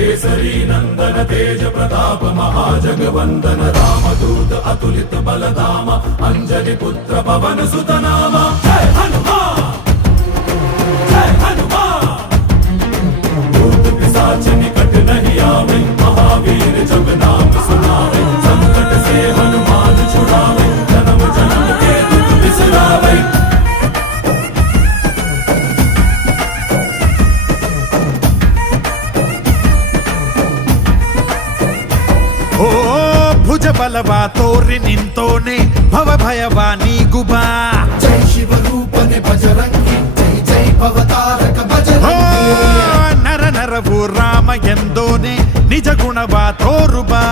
केसरी नंदन तेज प्रताप महाजगवंदन रामदूत अतुलित बलधाम अंजलि पुत्र पवन सुत नाम जय हनुमान जय हनुमान। भूत पिशाच निकट नहीं आवे महावीर जब नाम सुनावे संकट से हनुमान छुड़ावे जन्म जन्म के दुख बिसरावे। ಓ ಭುಜ ಬಲವ ತೋರಿ ನಿಂತೋನೆ ಭವ ಭಯವ ನೀಗುಬಾ ಜೈ ಶಿವ ರೂಪನೆ ಬಜರಂಗಿ ಜೈ ಜೈ ಭವತಾರಕ ಬಜರಂಗಿ ನರ ನರವು ರಾಮ ಎಂದೋನೆ ನಿಜ ಗುಣವ ತೋರುಬಾ